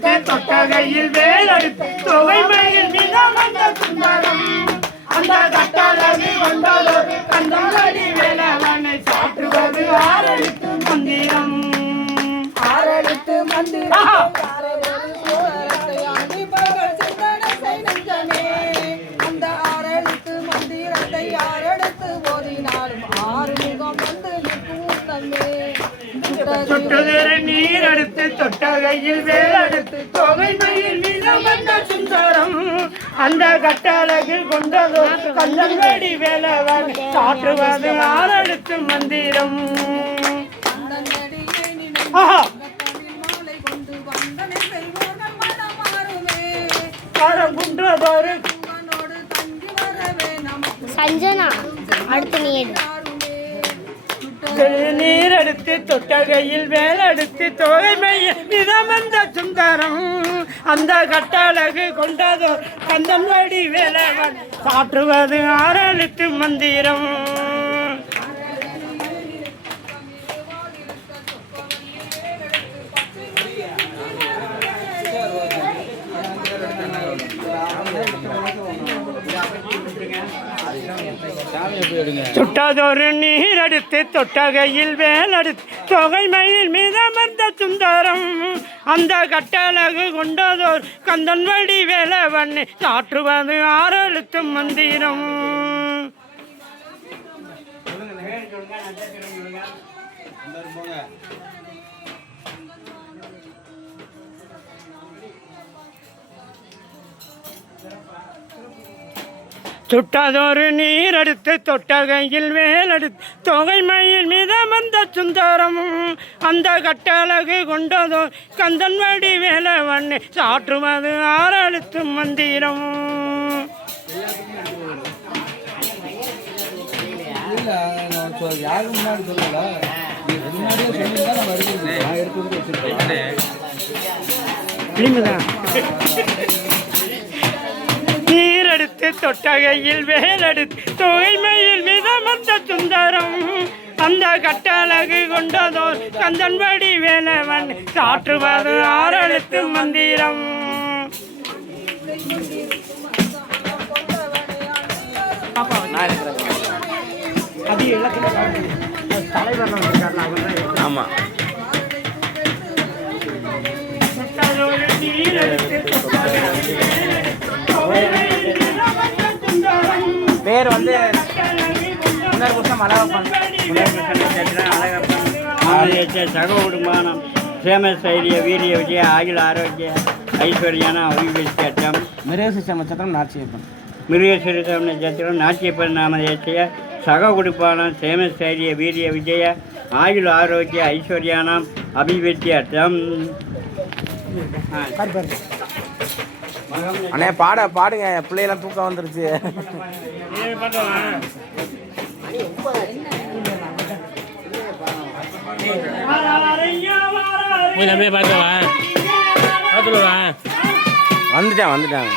அடுத்து தொட்டகையில் வேல் அடுத்து தொகைமையில் மிதமந்த சுந்தரம் அந்த கட்டழகு கொண்டதொரு கந்தமடி வேலவனை சாற்றுவது ஆறெழுத்து மந்திரம் ஆறெழுத்து மந்திரம் அந்த ஆறெழுத்து மந்திரத்தை ஆறெடுத்து போதினாலும் ஆறுமுகம் வந்து தொட்டுதர நீர் அடுத்து தொட்டகையில் வேல் அடுத்து தொகைமையில் மிதமந்த சுந்தரம் அந்த கட்டழகில் கொண்டதொரு கந்தமடி வேலவனை சாற்றுவது ஆறெழுத்து மந்திரம் சஞ்சனா அடுத்து நீர் எடுத்து தொட்டகையில் வேல் எடுத்து தொகைமையில் மிதமந்த சுந்தரம் அந்த கட்டழகு கொண்டதோ கந்தன்வடி வேலவன் சாற்றுவது ஆறெழுத்து மந்திரம் சுட்டதொரு நீர் அடுத்து தொட்டகையில் வேல் அடுத்து தொகைமையில் மிதமந்த சுந்தரம் அந்த கட்டழகு கொண்டதோர் கந்தன்வடி வேலவனை சாற்றுவது ஆறெழுத்து மந்திரம் சுட்டதொரு நீர் அடுத்து தொட்டகையில் வேல் அடுத்து தொகைமையில் மிதமந்த சுந்தரம் அந்த கட்டழகு கொண்டதோ கந்தன்வடி வேலவனை சாற்றுவது ஆறெழுத்து மந்திரம் நீரெடுத்து தொட்டகையில் வேல் எடுத்து தொகைமையில் மிதமந்த சுந்தரம் அந்த கட்டழகு கொண்டதோர் கந்தன்வடி வேலவன் சாற்றுவது ஆறெழுத்து மந்திரம் ஆமா பேர் வந்து புனர்பூஷம் அழகப்பன் சக குடும்பம் ஃபேமஸ் ஐடிய வீரிய விஜய ஆகில ஆரோக்கிய ஐஸ்வர்யான அபிவிருத்தி மிருகசிஷ நட்சத்திரம் நாச்சியப்பன் மிருகசிரிதம் நட்சத்திரம் நாச்சியப்பன் நாமதேசிய சக குடுப்பானம் ஃபேமஸ் ஐடிய வீரிய விஜய ஆயுள் ஆரோக்கிய ஐஸ்வர்யானாம் அபிவிருத்தி அண்ணே பாடுங்க பிள்ளையெல்லாம் தூக்கம் வந்துருச்சு வந்துட்டாங்க